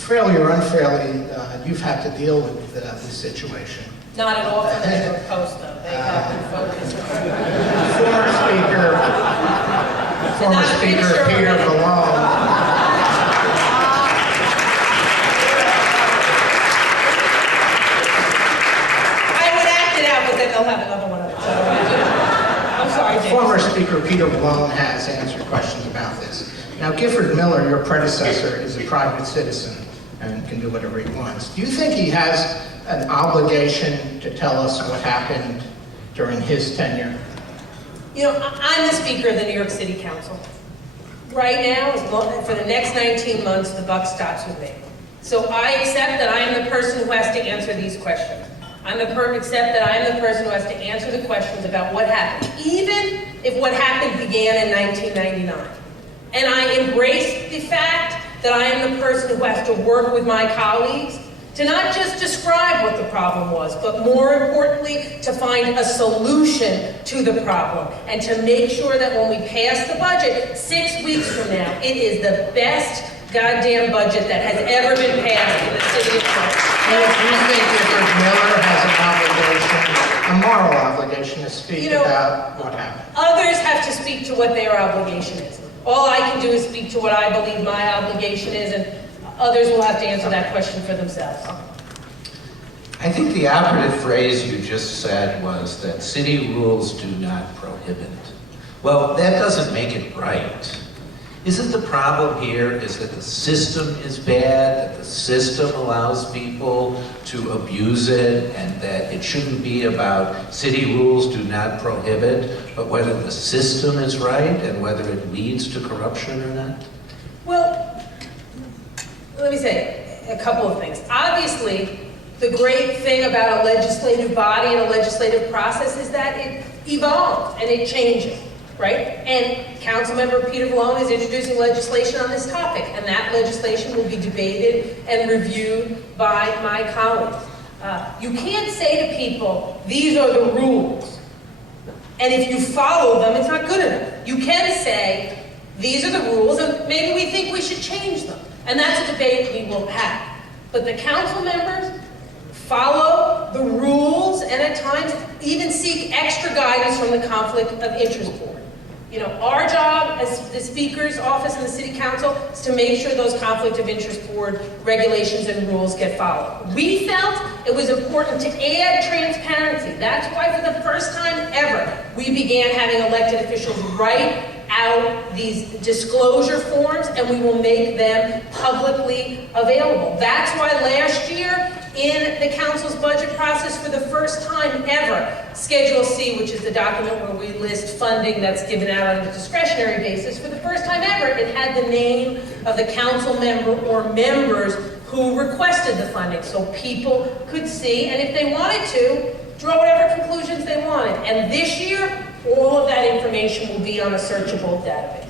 fairly or unfairly, you've had to deal with this situation. Not at all from the New York Post, though. They have been focused. Former Speaker Peter Malone. They'll have another one of it. So I'm sorry, James. Former Speaker Peter Malone has answered questions about this. Now, Gifford Miller, your predecessor, is a private citizen and can do whatever he wants. Do you think he has an obligation to tell us what happened during his tenure? You know, I'm the Speaker of the New York City Council. Right now, for the next 19 months, the buck stops with me. So I accept that I am the person who has to answer these questions. Accept that I am the person who has to answer the questions about what happened, even if what happened began in 1999. And I embrace the fact that I am the person who has to work with my colleagues to not just describe what the problem was, but more importantly, to find a solution to the problem and to make sure that when we pass the budget 6 weeks from now, it is the best goddamn budget that has ever been passed in the city of Quinn. Do you think Gifford Miller has an obligation, a moral obligation, to speak about what happened? Others have to speak to what their obligation is. All I can do is speak to what I believe my obligation is, and others will have to answer that question for themselves. I think the operative phrase you just said was that city rules do not prohibit. Well, that doesn't make it right. Isn't the problem here is that the system is bad, that the system allows people to abuse it, and that it shouldn't be about city rules do not prohibit, but whether the system is right and whether it leads to corruption or not? Well, let me say a couple of things. Obviously, the great thing about a legislative body and a legislative process is that it evolves and it changes. Right? And Councilmember Peter Malone is introducing legislation on this topic, and that legislation will be debated and reviewed by my colleagues. You can't say to people, these are the rules, and if you follow them, it's not good enough. You can say, these are the rules, and maybe we think we should change them. And that's a debate we will have. But the council members follow the rules and at times even seek extra guidance from the Conflict of Interest Board. You know, our job as the Speaker's office and the City Council is to make sure those Conflict of Interest Board regulations and rules get followed. We felt it was important to add transparency. That's why for the first time ever, we began having elected officials write out these disclosure forms, and we will make them publicly available. That's why last year, in the council's budget process, for the first time ever, Schedule C, which is the document where we list funding that's given out on a discretionary basis, for the first time ever, it had the name of the council member or members who requested the funding, so people could see, and if they wanted to, draw whatever conclusions they wanted. And this year, all of that information will be on a searchable database.